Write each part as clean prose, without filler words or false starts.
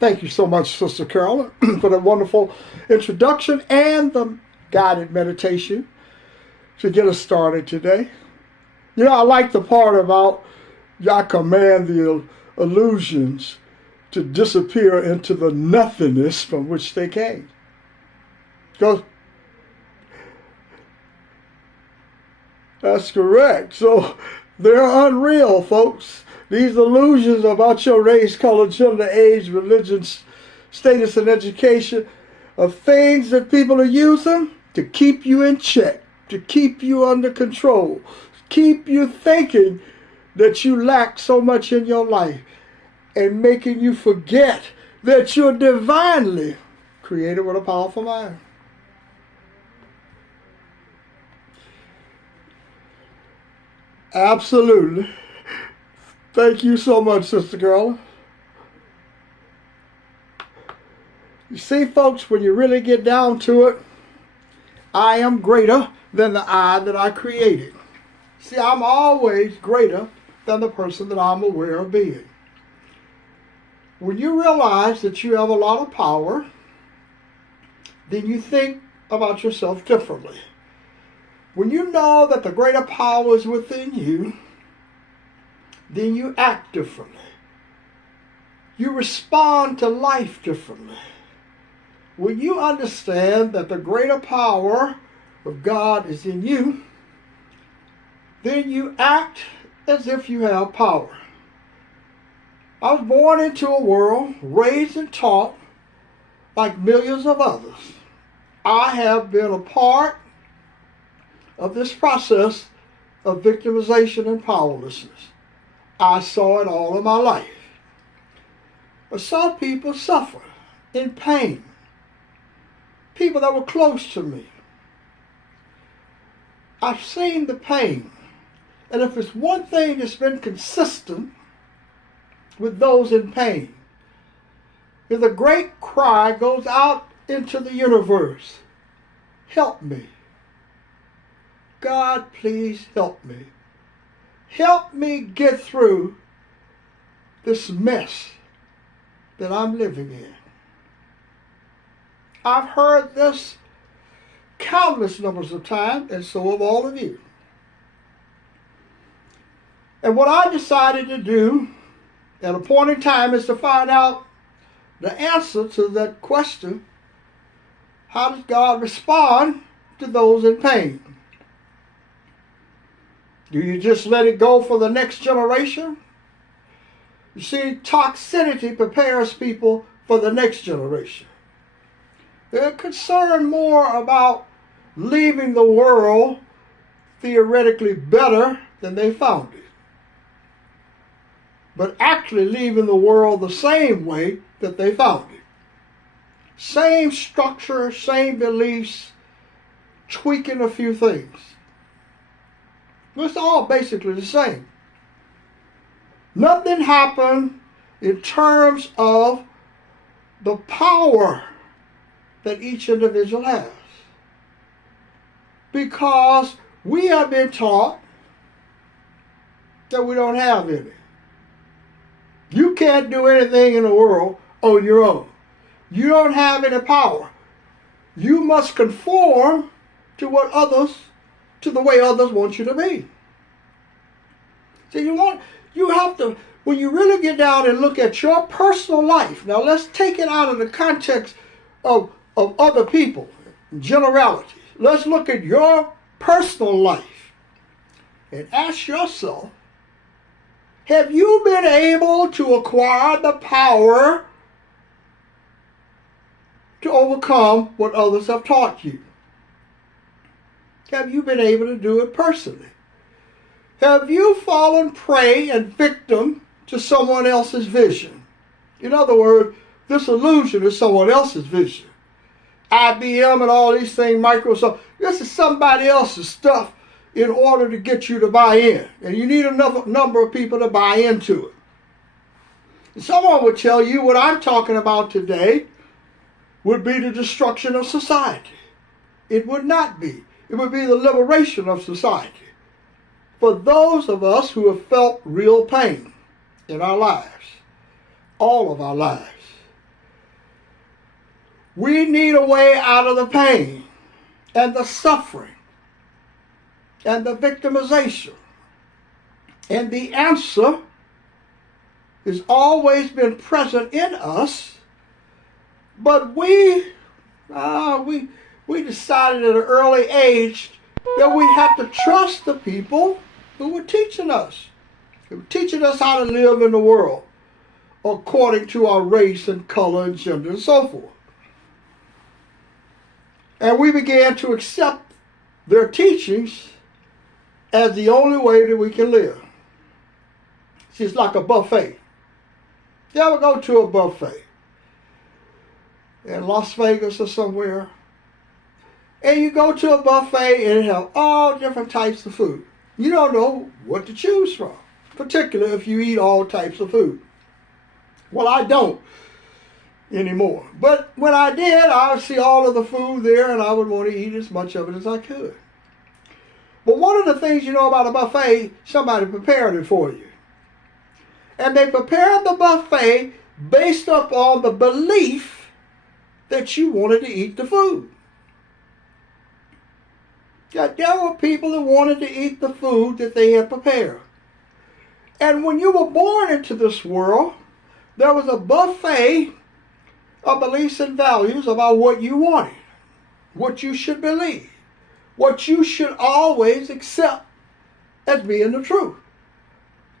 Thank you so much, Sister Carolyn, for the wonderful introduction and the guided meditation to get us started today. You know, I like the part about I command the illusions to disappear into the nothingness from which they came. Because that's correct. So they're unreal, folks. These illusions about your race, color, gender, age, religion, status, and education are things that people are using to keep you in check, to keep you under control, keep you thinking that you lack so much in your life and making you forget that you're divinely created with a powerful mind. Absolutely. Thank you so much, Sister Girl. You see, folks, when you really get down to it, I am greater than the I that I created. See, I'm always greater than the person that I'm aware of being. When you realize that you have a lot of power, then you think about yourself differently. When you know that the greater power is within you, then you act differently. You respond to life differently. When you understand that the greater power of God is in you, then you act as if you have power. I was born into a world, raised and taught like millions of others. I have been a part of this process of victimization and powerlessness. I saw it all of my life. I saw people suffer in pain. People that were close to me. I've seen the pain. And if it's one thing that's been consistent with those in pain, if the great cry goes out into the universe, help me. God, please help me. Help me get through this mess that I'm living in. I've heard this countless numbers of times, and so have all of you. And what I decided to do at a point in time is to find out the answer to that question: how does God respond to those in pain? Do you just let it go for the next generation? You see, toxicity prepares people for the next generation. They're concerned more about leaving the world theoretically better than they found it, but actually leaving the world the same way that they found it. Same structure, same beliefs, tweaking a few things. It's all basically the same. Nothing happened in terms of the power that each individual has. Because we have been taught that we don't have any. You can't do anything in the world on your own. You don't have any power. You must conform to the way others want you to be. So you have to, when you really get down and look at your personal life, now let's take it out of the context of other people, generalities. Let's look at your personal life and ask yourself, have you been able to acquire the power to overcome what others have taught you? Have you been able to do it personally? Have you fallen prey and victim to someone else's vision? In other words, this illusion is someone else's vision. IBM and all these things, Microsoft, this is somebody else's stuff in order to get you to buy in. And you need enough number of people to buy into it. And someone would tell you what I'm talking about today would be the destruction of society. It would not be. It would be the liberation of society. For those of us who have felt real pain in our lives, all of our lives. We need a way out of the pain and the suffering and the victimization. And the answer has always been present in us, but we decided at an early age that we had to trust the people who were teaching us. They were teaching us how to live in the world according to our race and color and gender and so forth. And we began to accept their teachings as the only way that we can live. See, it's like a buffet. You ever go to a buffet in Las Vegas or somewhere, and you go to a buffet and it have all different types of food. You don't know what to choose from, particularly if you eat all types of food. Well, I don't anymore. But when I did, I would see all of the food there and I would want to eat as much of it as I could. But one of the things you know about a buffet, somebody prepared it for you. And they prepared the buffet based upon the belief that you wanted to eat the food. That there were people that wanted to eat the food that they had prepared. And when you were born into this world, there was a buffet of beliefs and values about what you wanted, what you should believe, what you should always accept as being the truth.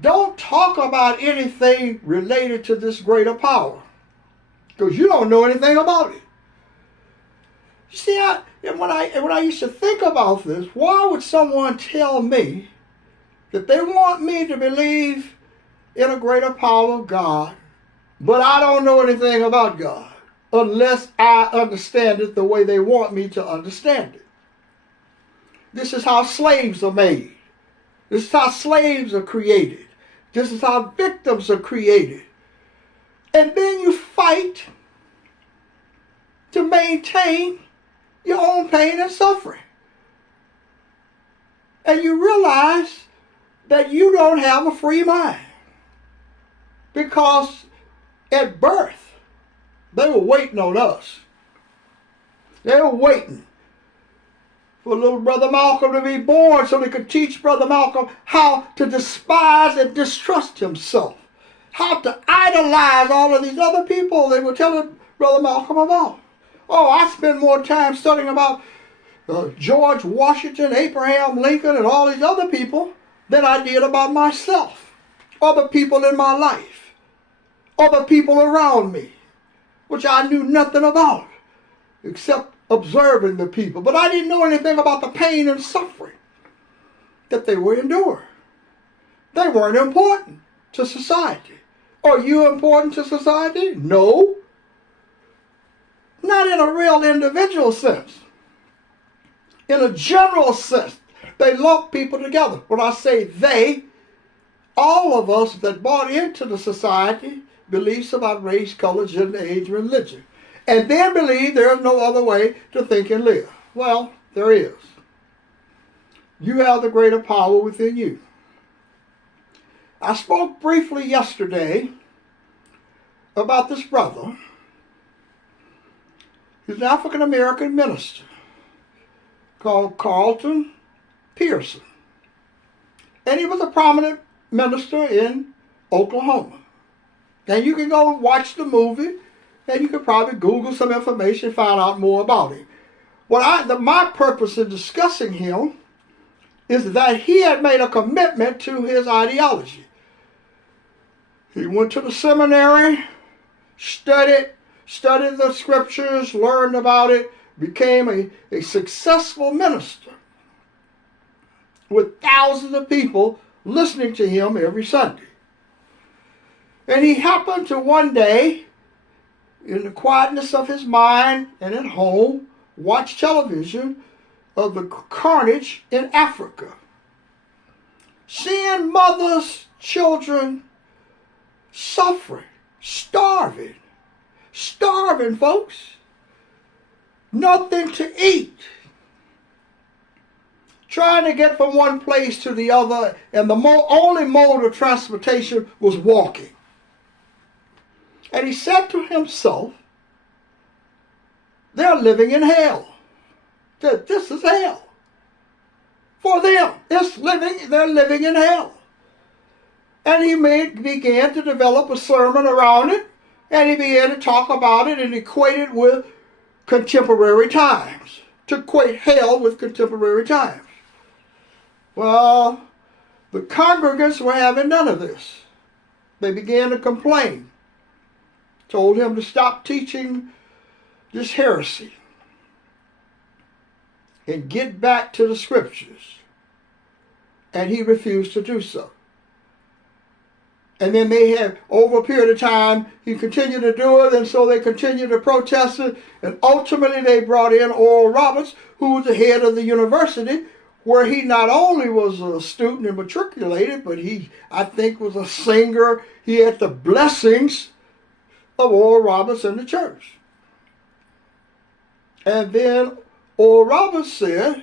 Don't talk about anything related to this greater power, because you don't know anything about it. You see, when I used to think about this, why would someone tell me that they want me to believe in a greater power of God, but I don't know anything about God, unless I understand it the way they want me to understand it? This is how slaves are made. This is how slaves are created. This is how victims are created. And then you fight to maintain your own pain and suffering. And you realize that you don't have a free mind. Because at birth, they were waiting on us. They were waiting for little Brother Malcolm to be born so they could teach Brother Malcolm how to despise and distrust himself, how to idolize all of these other people they were telling Brother Malcolm about. Oh, I spend more time studying about George Washington, Abraham Lincoln, and all these other people than I did about myself, other people in my life, other people around me, which I knew nothing about except observing the people. But I didn't know anything about the pain and suffering that they were enduring. They weren't important to society. Are you important to society? No. Not in a real individual sense. In a general sense, they lump people together. When I say they, all of us that bought into the society, beliefs about race, color, gender, age, religion, and then believe there is no other way to think and live. Well, there is. You have the greater power within you. I spoke briefly yesterday about this brother. He's an African-American minister called Carlton Pearson. And he was a prominent minister in Oklahoma. And you can go watch the movie, and you could probably Google some information and find out more about him. My purpose in discussing him is that he had made a commitment to his ideology. He went to the seminary, studied the scriptures, learned about it, became a successful minister with thousands of people listening to him every Sunday. And he happened to one day, in the quietness of his mind and at home, watch television of the carnage in Africa. Seeing mothers, children suffering, starving, folks. Nothing to eat. Trying to get from one place to the other, and the only mode of transportation was walking. And he said to himself, they're living in hell. That this is hell. For them, they're living in hell. And he began to develop a sermon around it, and he began to talk about it and equate it with contemporary times, to equate hell with contemporary times. Well, the congregants were having none of this. They began to complain, told him to stop teaching this heresy and get back to the scriptures. And he refused to do so. And then they had, over a period of time, he continued to do it, and so they continued to protest it, and ultimately they brought in Oral Roberts, who was the head of the university, where he not only was a student and matriculated, but he, I think, was a singer. He had the blessings of Oral Roberts in the church. And then Oral Roberts said,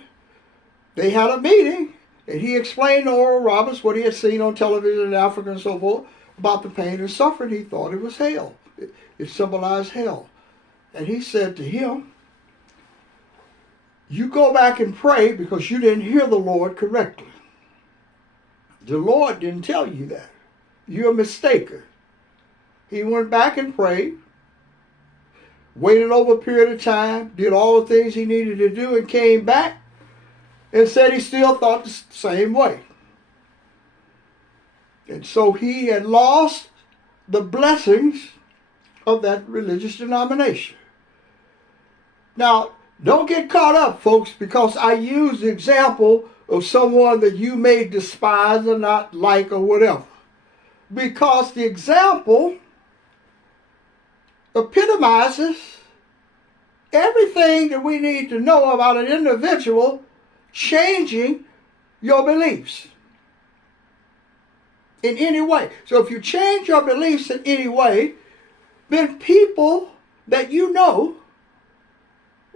they had a meeting, and he explained to Oral Roberts what he had seen on television in Africa and so forth about the pain and suffering. He thought it was hell. It symbolized hell. And he said to him, you go back and pray because you didn't hear the Lord correctly. The Lord didn't tell you that. You're a mistaker. He went back and prayed, waited over a period of time, did all the things he needed to do, and came back and said he still thought the same way. And so he had lost the blessings of that religious denomination. Now, don't get caught up, folks, because I use the example of someone that you may despise or not like or whatever. Because the example epitomizes everything that we need to know about an individual changing your beliefs in any way. So if you change your beliefs in any way, then people that you know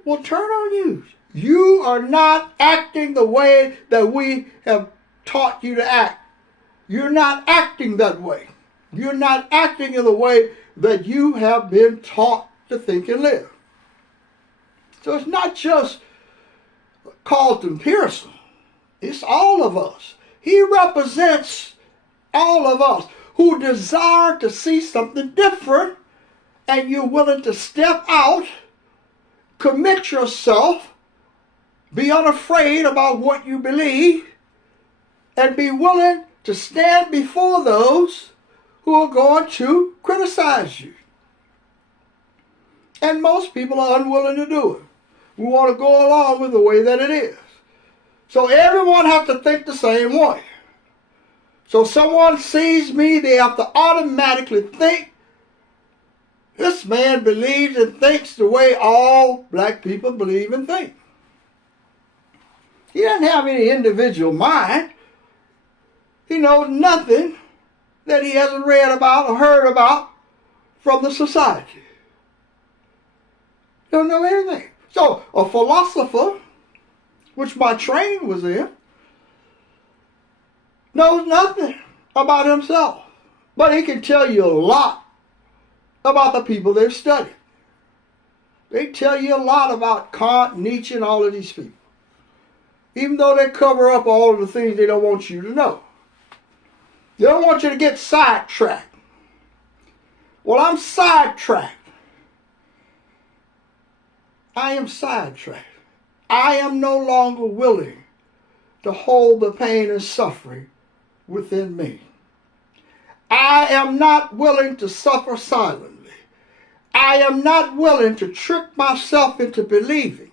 will turn on you. You are not acting the way that we have taught you to act. You're not acting that way. You're not acting in the way that you have been taught to think and live. So it's not just Carlton Pearson. It's all of us. He represents all of us who desire to see something different, and you're willing to step out, commit yourself, be unafraid about what you believe, and be willing to stand before those who are going to criticize you. And most people are unwilling to do it. We want to go along with the way that it is. So everyone has to think the same way. So someone sees me, they have to automatically think, this man believes and thinks the way all black people believe and think. He doesn't have any individual mind. He knows nothing that he hasn't read about or heard about from the society. Don't know anything. So a philosopher, which my training was in, knows nothing about himself. But he can tell you a lot about the people they've studied. They tell you a lot about Kant, Nietzsche, and all of these people. Even though they cover up all of the things they don't want you to know. They don't want you to get sidetracked. Well, I'm sidetracked. I am sidetracked. I am no longer willing to hold the pain and suffering within me. I am not willing to suffer silently. I am not willing to trick myself into believing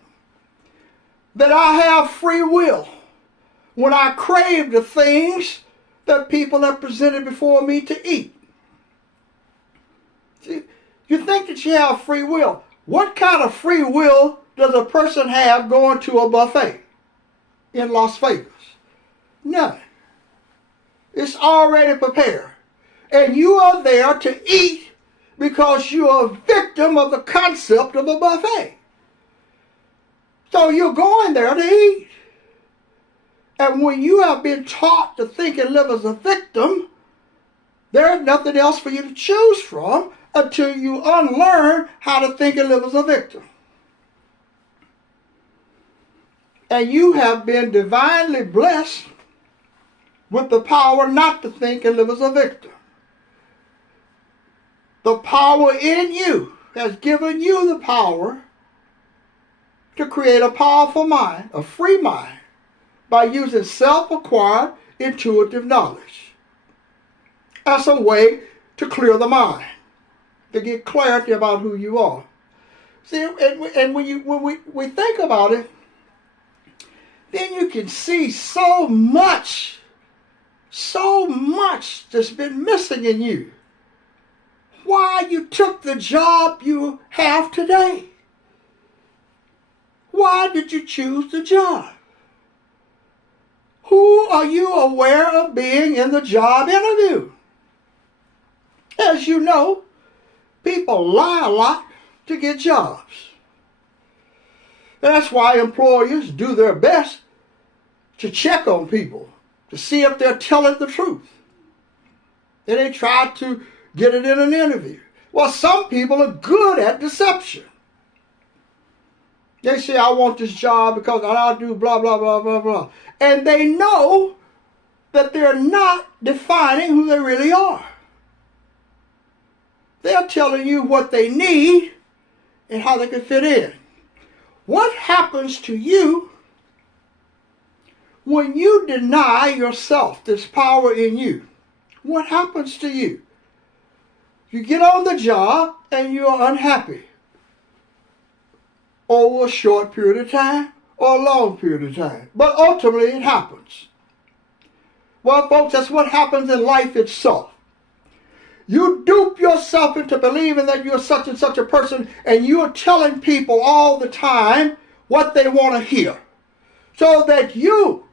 that I have free will when I crave the things that people have presented before me to eat. See, you think that you have free will. What kind of free will does a person have going to a buffet in Las Vegas? None. It's already prepared. And you are there to eat because you're a victim of the concept of a buffet. So you're going there to eat. And when you have been taught to think and live as a victim, there's nothing else for you to choose from until you unlearn how to think and live as a victim. And you have been divinely blessed with the power not to think and live as a victim. The power in you has given you the power to create a powerful mind, a free mind, by using self-acquired intuitive knowledge. That's a way to clear the mind, to get clarity about who you are. See, and when we think about it, then you can see so much that's been missing in you. Why you took the job you have today. Why did you choose the job? Who are you aware of being in the job interview? As you know, people lie a lot to get jobs. That's why employers do their best to check on people, to see if they're telling the truth. And they try to get it in an interview. Well, some people are good at deception. They say, I want this job because I'll do blah, blah, blah, blah, blah. And they know that they're not defining who they really are. They're telling you what they need and how they can fit in. What happens to you when you deny yourself this power in you? What happens to you? You get on the job and you're unhappy over a short period of time or a long period of time. But ultimately it happens. Well, folks, that's what happens in life itself. You dupe yourself into believing that you're such and such a person, and you're telling people all the time what they want to hear, so that you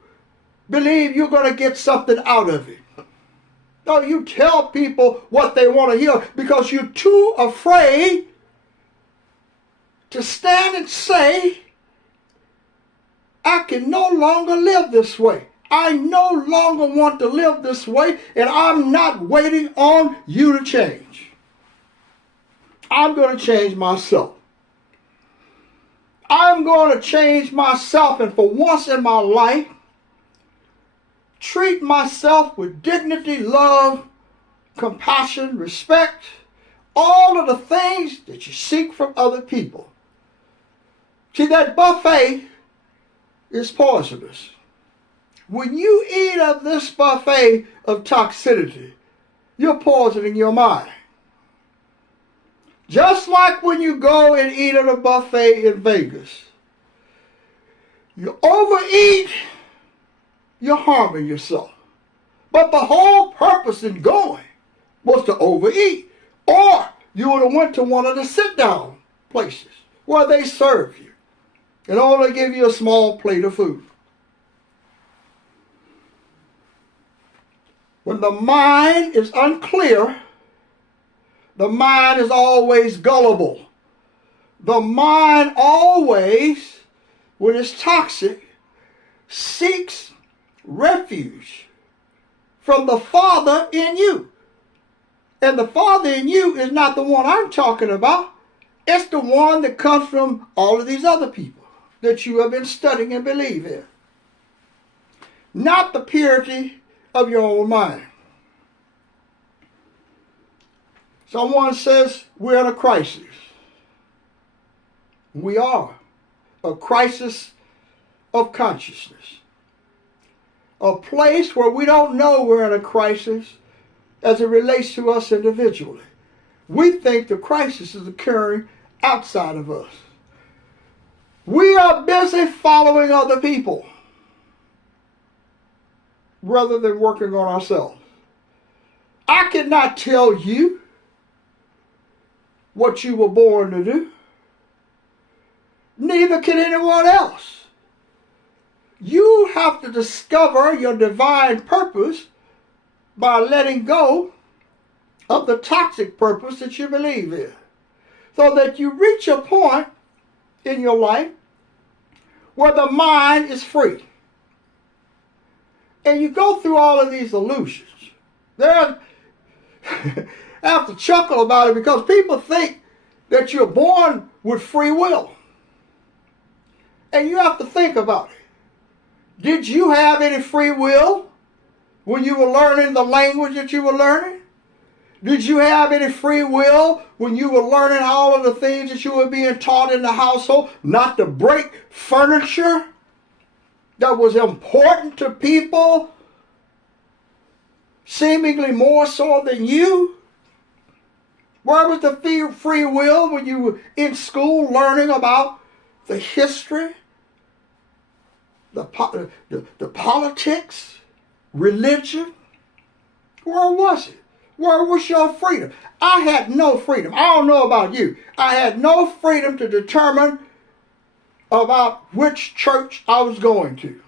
believe you're going to get something out of it. No, you tell people what they want to hear because you're too afraid to stand and say, I can no longer live this way. I no longer want to live this way, and I'm not waiting on you to change. I'm going to change myself. I'm going to change myself, and for once in my life, treat myself with dignity, love, compassion, respect, all of the things that you seek from other people. See, that buffet is poisonous. When you eat of this buffet of toxicity, you're poisoning your mind. Just like when you go and eat at a buffet in Vegas. You overeat, you're harming yourself. But the whole purpose in going was to overeat. Or you would have went to one of the sit-down places where they serve you and only give you a small plate of food. When the mind is unclear, the mind is always gullible. The mind always, when it's toxic, seeks refuge from the Father in you. And the Father in you is not the one I'm talking about. It's the one that comes from all of these other people that you have been studying and believe in. Not the purity of your own mind. Someone says we're in a crisis. We are. A crisis of consciousness. A place where we don't know we're in a crisis as it relates to us individually. We think the crisis is occurring outside of us. We are busy following other people rather than working on ourselves. I cannot tell you what you were born to do. Neither can anyone else. You have to discover your divine purpose by letting go of the toxic purpose that you believe in, so that you reach a point in your life where the mind is free. And you go through all of these illusions. I have to chuckle about it because people think that you're born with free will. And you have to think about it. Did you have any free will when you were learning the language that you were learning? Did you have any free will when you were learning all of the things that you were being taught in the household? Not to break furniture that was important to people, seemingly more so than you? Where was the free will when you were in school learning about the history, the politics, religion? Where was it? Where was your freedom? I had no freedom. I don't know about you. I had no freedom to determine about which church I was going to.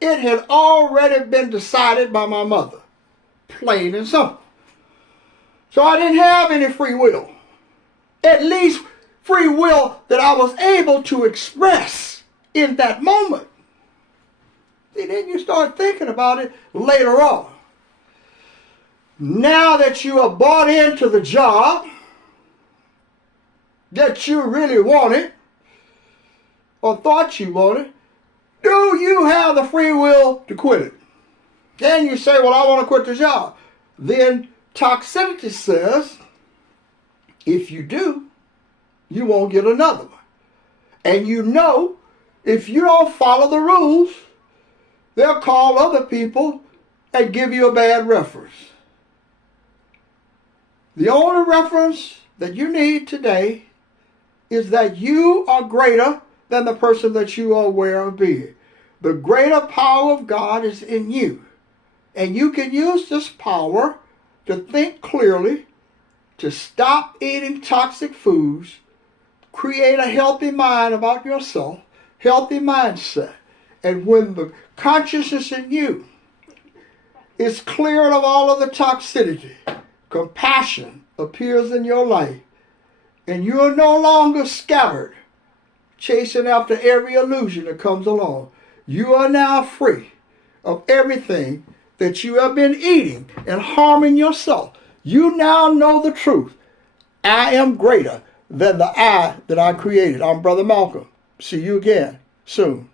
It had already been decided by my mother, plain and simple. So I didn't have any free will. At least free will that I was able to express in that moment. See, then you start thinking about it later on. Now that you are bought into the job that you really wanted or thought you wanted, do you have the free will to quit it? Then you say, well, I want to quit the job. Then Toxicity says, if you do, you won't get another one. And you know, if you don't follow the rules, they'll call other people and give you a bad reference. The only reference that you need today is that you are greater than the person that you are aware of being. The greater power of God is in you. And you can use this power to think clearly, to stop eating toxic foods, create a healthy mind about yourself, healthy mindset. And when the consciousness in you is cleared of all of the toxicity, compassion appears in your life, and you are no longer scattered, chasing after every illusion that comes along. You are now free of everything that you have been eating and harming yourself. You now know the truth. I am greater than the I that I created. I'm Brother Malcolm. See you again soon.